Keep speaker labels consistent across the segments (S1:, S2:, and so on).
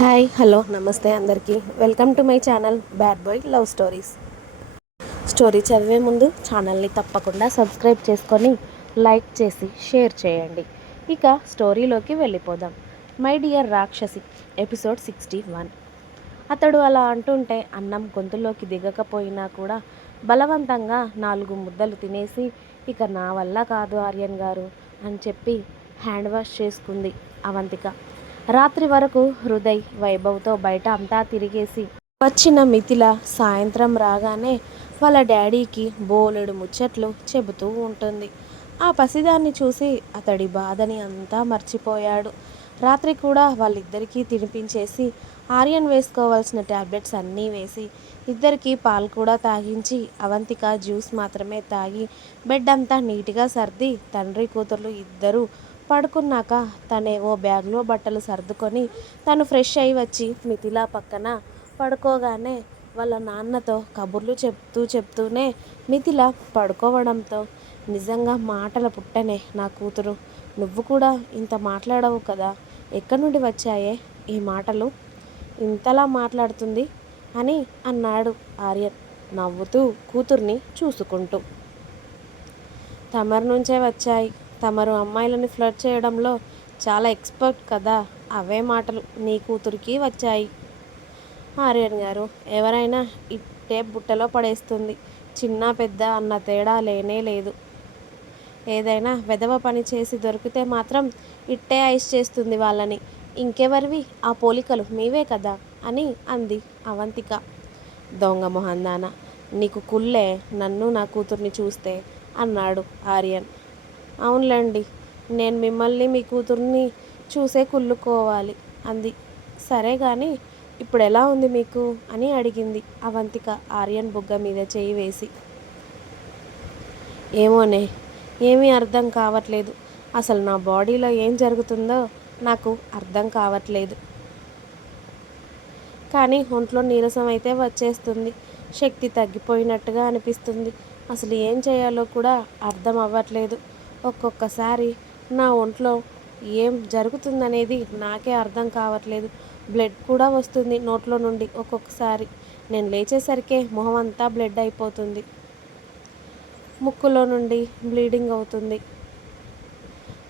S1: Hi hello. నమస్తే అందరికీ. Welcome to my channel bad boy love stories. Story చదివే ముందు ఛానల్ని తప్పకుండా సబ్స్క్రైబ్ చేసుకొని లైక్ చేసి షేర్ చేయండి. ఇక స్టోరీలోకి వెళ్ళిపోదాం. మై డియర్ రాక్షసి ఎపిసోడ్ సిక్స్టీ వన్. అతడు అలా అంటుంటే అన్నం గొంతులోకి దిగకపోయినా కూడా బలవంతంగా నాలుగు ముద్దలు తినేసి ఇక నా వల్ల కాదు ఆర్యన్ గారు అని చెప్పి హ్యాండ్ వాష్ చేసుకుంది అవంతిక. రాత్రి వరకు హృదయ్ వైభవ్తో బయట అంతా తిరిగేసి వచ్చిన మిథిల సాయంత్రం రాగానే వాళ్ళ డాడీకి బోలెడు ముచ్చట్లు చెబుతూ ఉంటుంది. ఆ పసిదాన్ని చూసి అతడి బాధని అంతా మర్చిపోయాడు. రాత్రి కూడా వాళ్ళిద్దరికీ తినిపించేసి ఆర్యన్ వేసుకోవాల్సిన ట్యాబ్లెట్స్ అన్నీ వేసి ఇద్దరికీ పాలు కూడా తాగించి అవంతిక జ్యూస్ మాత్రమే తాగి బెడ్ అంతా నీట్గా సర్ది తండ్రి కూతుర్లు ఇద్దరూ పడుకున్నాక తనేవో బ్యాగ్లో బట్టలు సర్దుకొని తను ఫ్రెష్ అయి వచ్చి మిథిలా పక్కన పడుకోగానే వాళ్ళ నాన్నతో కబుర్లు చెప్తూ చెప్తూనే మిథిల పడుకోవడంతో నిజంగా మాటల పుట్టనే నా కూతురు. నువ్వు కూడా ఇంత మాట్లాడవు కదా ఎక్కడి నుండి వచ్చాయే ఈ మాటలు? ఇంతలా మాట్లాడుతుంది అని అన్నాడు ఆర్యన్ నవ్వుతూ కూతుర్ని చూసుకుంటూ. తమరి నుంచే వచ్చాయి. తమరు అమ్మాయిలను ఫ్లర్ట్ చేయడంలో చాలా ఎక్స్పర్ట్ కదా. అవే మాటలు నీ కూతురికి వచ్చాయి. ఆర్యన్ గారు ఎవరైనా ఇట్టే బుట్టలో పడేస్తుంది. చిన్న పెద్ద అన్న తేడా లేనే లేదు. ఏదైనా వెధవ పని చేసి దొరికితే మాత్రం ఇట్టే ఐస్ చేస్తుంది వాళ్ళని. ఇంకెవరివి? ఆ పోలికలు మీవే కదా? అని అంది అవంతిక. దొంగ మొహందాన? నీకు కుల్లే నన్ను నా కూతుర్ని చూస్తే అన్నాడు ఆర్యన్. అవునులేండి నేను మిమ్మల్ని మీ కూతుర్ని చూసే కుళ్ళుకోవాలి. అంది. సరే కానీ ఇప్పుడు ఎలా ఉంది మీకు? అని అడిగింది అవంతిక ఆర్యన్ బుగ్గ మీద చేయి వేసి. ఏమోనే ఏమీ అర్థం కావట్లేదు. అసలు నా బాడీలో ఏం జరుగుతుందో నాకు అర్థం కావట్లేదు. కానీ ఒంట్లో నీరసం అయితే వచ్చేస్తుంది. శక్తి తగ్గిపోయినట్టుగా అనిపిస్తుంది. అసలు ఏం చేయాలో కూడా అర్థం అవ్వట్లేదు. ఒక్కొక్కసారి నా ఒంట్లో ఏం జరుగుతుందనేది నాకే అర్థం కావట్లేదు. బ్లడ్ కూడా వస్తుంది నోట్లో నుండి ఒక్కొక్కసారి. నేను లేచేసరికే మొహం అంతా బ్లడ్ అయిపోతుంది. ముక్కులో నుండి బ్లీడింగ్ అవుతుంది.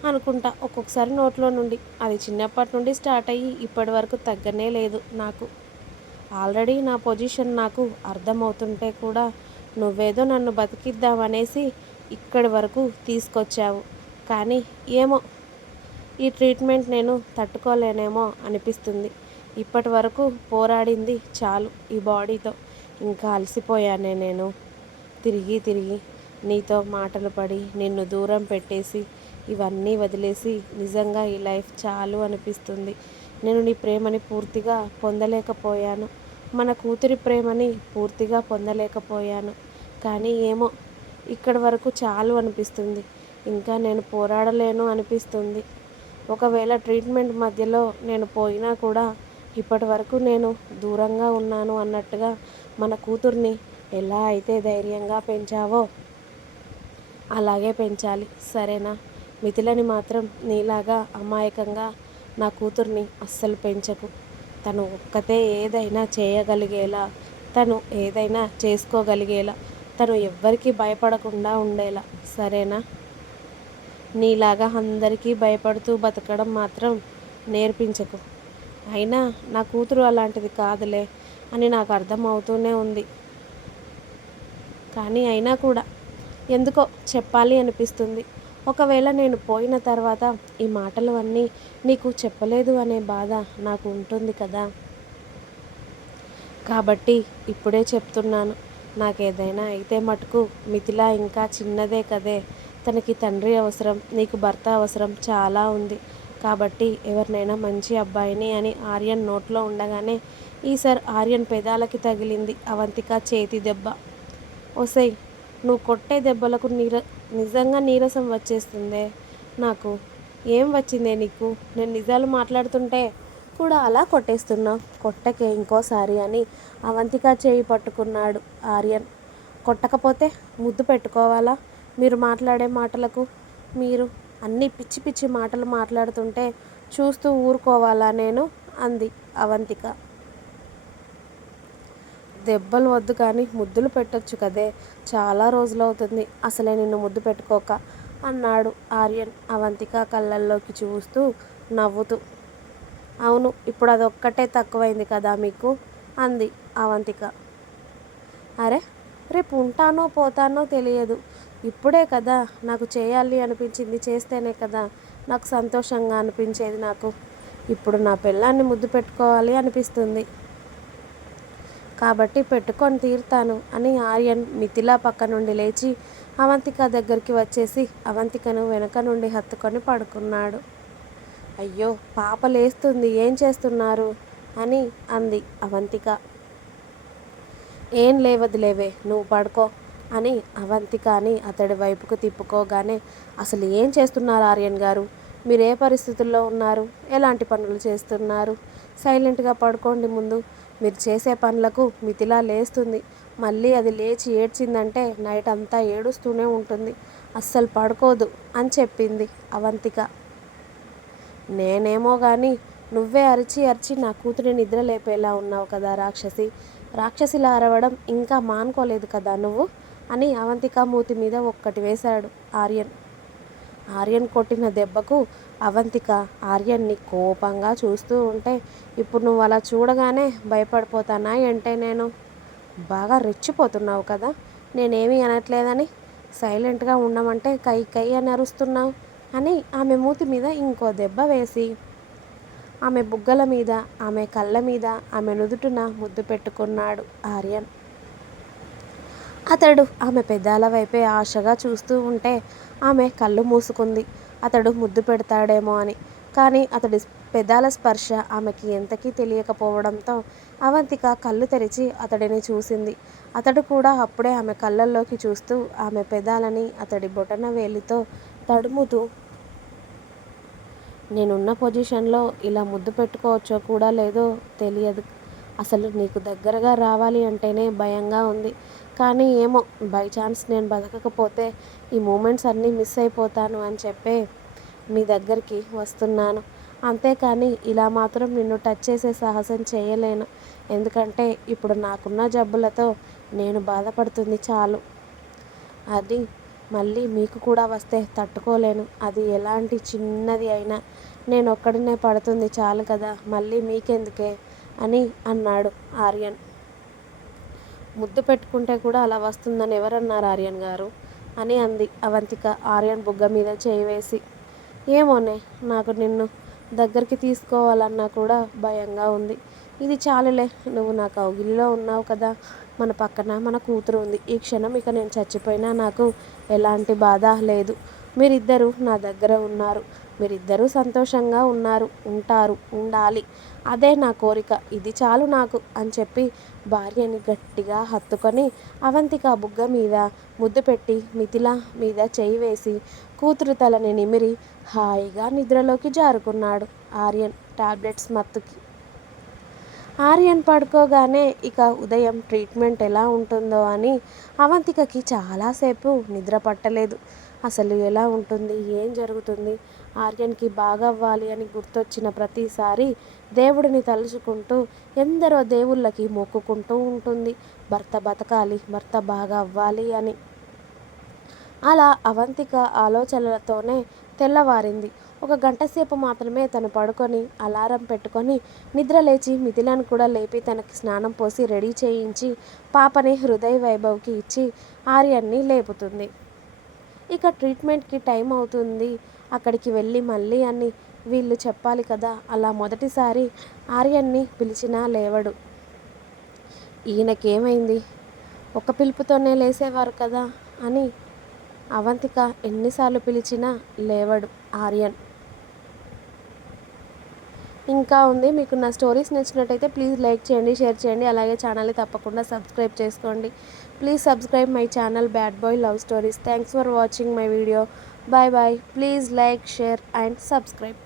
S1: అనుకుంటా ఒక్కొక్కసారి నోట్లో నుండి. అది చిన్నప్పటి నుండి స్టార్ట్ అయ్యి ఇప్పటి వరకు తగ్గనే లేదు నాకు. ఆల్రెడీ నా పొజిషన్ నాకు అర్థమవుతుంటే కూడా నువ్వేదో నన్ను బతికిద్దామనేసి ఇక్కడి వరకు తీసుకొచ్చావు. కానీ ఏమో ఈ ట్రీట్మెంట్ నేను తట్టుకోలేనేమో అనిపిస్తుంది. ఇప్పటి వరకు పోరాడింది చాలు ఈ బాడీతో. ఇంకా అలసిపోయానే నేను. తిరిగి తిరిగి నీతో మాటలు పడి నిన్ను దూరం పెట్టేసి ఇవన్నీ వదిలేసి నిజంగా ఈ లైఫ్ చాలు అనిపిస్తుంది. నేను నీ ప్రేమని పూర్తిగా పొందలేకపోయాను. మన కూతురి ప్రేమని పూర్తిగా పొందలేకపోయాను. కానీ ఏమో ఇక్కడ వరకు చాలు అనిపిస్తుంది. ఇంకా నేను పోరాడలేను అనిపిస్తుంది. ఒకవేళ ట్రీట్మెంట్ మధ్యలో నేను పోయినా కూడా ఇప్పటి వరకు నేను దూరంగా ఉన్నాను అన్నట్టుగా మన కూతుర్ని ఎలా అయితే ధైర్యంగా పెంచావో అలాగే పెంచాలి. సరేనా? మిథిలని మాత్రం నీలాగా అమాయకంగా నా కూతుర్ని అస్సలు పెంచకు. తను ఒక్కతే ఏదైనా చేయగలిగేలా తను ఏదైనా చేసుకోగలిగేలా తను ఎవ్వరికీ భయపడకుండా ఉండేలా. సరేనా? నీలాగా అందరికీ భయపడుతూ బతకడం మాత్రం నేర్పించకు. అయినా నా కూతురు అలాంటిది కాదులే అని నాకు అర్థం అవుతూనే ఉంది. కానీ అయినా కూడా ఎందుకో చెప్పాలి అనిపిస్తుంది. ఒకవేళ నేను పోయిన తర్వాత ఈ మాటలు అన్నీ నీకు చెప్పలేదు అనే బాధ నాకు ఉంటుంది కదా. కాబట్టి ఇప్పుడే చెప్తున్నాను. నాకేదైనా అయితే మటుకు మిథిలా ఇంకా చిన్నదే కదే. తనకి తండ్రి అవసరం నీకు భర్త అవసరం చాలా ఉంది. కాబట్టి ఎవరినైనా మంచి అబ్బాయిని అని ఆర్యన్ నోట్లో ఉండగానే ఈసారి ఆర్యన్ పెదాలకి తగిలింది అవంతిక చేతి దెబ్బ. ఒసై నువ్వు కొట్టే దెబ్బలకు నీర నిజంగా నీరసం వచ్చేస్తుందే. నాకు ఏం వచ్చిందే నీకు? నేను నిజాలు మాట్లాడుతుంటే కూడా అలా కొట్టేస్తున్నావు కొట్టకే ఇంకోసారి అని అవంతిక చేయి పట్టుకున్నాడు ఆర్యన్. కొట్టకపోతే ముద్దు పెట్టుకోవాలా? మీరు మాట్లాడే మాటలకు మీరు అన్ని పిచ్చి పిచ్చి మాటలు మాట్లాడుతుంటే చూస్తూ ఊరుకోవాలా నేను? అంది అవంతిక. దెబ్బలు వద్దు కానీ ముద్దులు పెట్టొచ్చు కదే. చాలా రోజులవుతుంది అసలే నిన్ను ముద్దు పెట్టుకోక అన్నాడు ఆర్యన్ అవంతిక కళ్ళల్లోకి చూస్తూ నవ్వుతూ. అవును ఇప్పుడు అది ఒక్కటే తక్కువైంది కదా మీకు? అంది అవంతిక. అరే రేపు ఉంటానో పోతానో తెలియదు. ఇప్పుడే కదా నాకు చేయాలి అనిపించింది చేస్తేనే కదా నాకు సంతోషంగా అనిపించేది నాకు. ఇప్పుడు నా పిల్లాన్ని ముద్దు పెట్టుకోవాలి అనిపిస్తుంది. కాబట్టి పెట్టుకొని తీరుతాను అని ఆర్యన్ మిథిలా పక్క నుండి లేచి అవంతిక దగ్గరికి వచ్చేసి అవంతికను వెనక నుండి హత్తుకొని పడుకున్నాడు. అయ్యో పాప లేస్తుంది ఏం చేస్తున్నారు? అని అంది అవంతిక. ఏం లేవదిలేవే నువ్వు పడుకో అని అవంతిక అని అతడి వైపుకు తిప్పుకోగానే అసలు ఏం చేస్తున్నారు ఆర్యన్ గారు? మీరు ఏ పరిస్థితుల్లో ఉన్నారు? ఎలాంటి పనులు చేస్తున్నారు? సైలెంట్గా పడుకోండి ముందు. మీరు చేసే పనులకు మితిలా లేస్తుంది. మళ్ళీ అది లేచి ఏడ్చిందంటే నైట్ అంతా ఏడుస్తూనే ఉంటుంది. అస్సలు పడుకోదు అని చెప్పింది అవంతిక. నేనేమో కానీ నువ్వే అరిచి అరిచి నా కూతురి నిద్ర లేపేలా ఉన్నావు కదా రాక్షసి. రాక్షసిలా అరవడం ఇంకా మానుకోలేదు కదా నువ్వు? అని అవంతిక మూతి మీద ఒక్కటి వేశాడు ఆర్యన్. ఆర్యన్ కొట్టిన దెబ్బకు అవంతిక ఆర్యన్ని కోపంగా చూస్తూ ఉంటే ఇప్పుడు నువ్వు అలా చూడగానే భయపడిపోతానా అంటే నేను? బాగా రెచ్చిపోతున్నావు కదా? నేనేమీ అనట్లేదని? సైలెంట్గా ఉండమంటే కై కై అని అరుస్తున్నావు. అని ఆమె మూతి మీద ఇంకో దెబ్బ వేసి ఆమె బుగ్గల మీద ఆమె కళ్ళ మీద ఆమె నుదుటున ముద్దు పెట్టుకున్నాడు ఆర్యన్. అతడు ఆమె పెదాల వైపే ఆశగా చూస్తూ ఉంటే ఆమె కళ్ళు మూసుకుంది. అతడు ముద్దు పెడతాడేమో అని. కానీ అతడి పెదాల స్పర్శ ఆమెకి ఎంతకీ తెలియకపోవడంతో అవంతిక కళ్ళు తెరిచి అతడిని చూసింది. అతడు కూడా అప్పుడే ఆమె కళ్ళల్లోకి చూస్తూ ఆమె పెదాలని అతడి బొటన వేలితో తడుముతూ నేనున్న పొజిషన్లో ఇలా ముద్దు పెట్టుకోవచ్చో కూడా లేదో తెలియదు. అసలు నీకు దగ్గరగా రావాలి అంటేనే భయంగా ఉంది. కానీ ఏమో బై ఛాన్స్ నేను బతకకపోతే ఈ మూమెంట్స్ అన్నీ మిస్ అయిపోతాను అని చెప్పే మీ దగ్గరికి వస్తున్నాను. అంతేకాని ఇలా మాత్రం నిన్ను టచ్ చేసే సాహసం చేయలేను. ఎందుకంటే ఇప్పుడు నాకున్న జబ్బులతో నేను బాధపడుతుంది చాలు. అది మళ్ళీ మీకు కూడా వస్తే తట్టుకోలేను. అది ఎలాంటి చిన్నది అయినా నేను ఒక్కడినే పడుతుంది చాలు కదా మళ్ళీ మీకెందుకే? అని అన్నాడు ఆర్యన్. ముద్దు పెట్టుకుంటే కూడా అలా వస్తుందని ఎవరన్నారు ఆర్యన్ గారు? అని అంది అవంతిక ఆర్యన్ బుగ్గ మీద చేయి వేసి. ఏమోనే నాకు నిన్ను దగ్గరికి తీసుకోవాలన్నా కూడా భయంగా ఉంది. ఇది చాలులే నువ్వు నా కౌగిలిలో ఉన్నావు కదా మన పక్కన మన కూతురు ఉంది. ఈ క్షణం ఇక నేను చచ్చిపోయినా నాకు ఎలాంటి బాధ లేదు. మీరిద్దరూ నా దగ్గర ఉన్నారు. మీరిద్దరూ సంతోషంగా ఉన్నారు. ఉంటారు. ఉండాలి. అదే నా కోరిక. ఇది చాలు నాకు అని చెప్పి భార్యని గట్టిగా హత్తుకొని అవంతిక బుగ్గ మీద ముద్దు పెట్టి మిథిల మీద చేయి వేసి కూతురు తలని నిమిరి హాయిగా నిద్రలోకి జారుకున్నాడు. ఆర్యన్ టాబ్లెట్స్ మత్తుకి ఆర్యన్ పడుకోగానే ఇక ఉదయం ట్రీట్మెంట్ ఎలా ఉంటుందో అని అవంతికకి చాలాసేపు నిద్ర పట్టలేదు. అసలు ఎలా ఉంటుంది? ఏం జరుగుతుంది? ఆర్యన్కి బాగవ్వాలి అని గుర్తొచ్చిన ప్రతిసారి దేవుడిని తలుచుకుంటూ ఎందరో దేవుళ్ళకి మొక్కుకుంటూ ఉంటుంది. భర్త బతకాలి భర్త బాగా అవ్వాలి అని. అలా అవంతిక ఆలోచనలతోనే తెల్లవారింది. ఒక గంట సేపు మాత్రమే తను పడుకొని అలారం పెట్టుకొని నిద్ర లేచి మిథిలాను కూడా లేపి తనకి స్నానం పోసి రెడీ చేయించి పాపని హృదయ వైభవ్కి ఇచ్చి ఆర్యన్ని లేపుతుంది. ఇక ట్రీట్మెంట్కి టైం అవుతుంది. అక్కడికి వెళ్ళి మళ్ళీ అని వీళ్ళు చెప్పాలి కదా. అలా మొదటిసారి ఆర్యన్ని పిలిచినా లేవడు. ఈయనకేమైంది? ఒక పిలుపుతోనే లేసేవారు కదా అని అవంతిక ఎన్నిసార్లు పిలిచినా లేవడు ఆర్యన్. ఇంకా ఉంది. మీకు నా స్టోరీస్ నచ్చినట్టయితే ప్లీజ్ లైక్ చేయండి షేర్ చేయండి. అలాగే ఛానల్ని తప్పకుండా సబ్స్క్రైబ్ చేసుకోండి. Please subscribe my channel bad boy love stories thanks for watching my video bye bye please like share and subscribe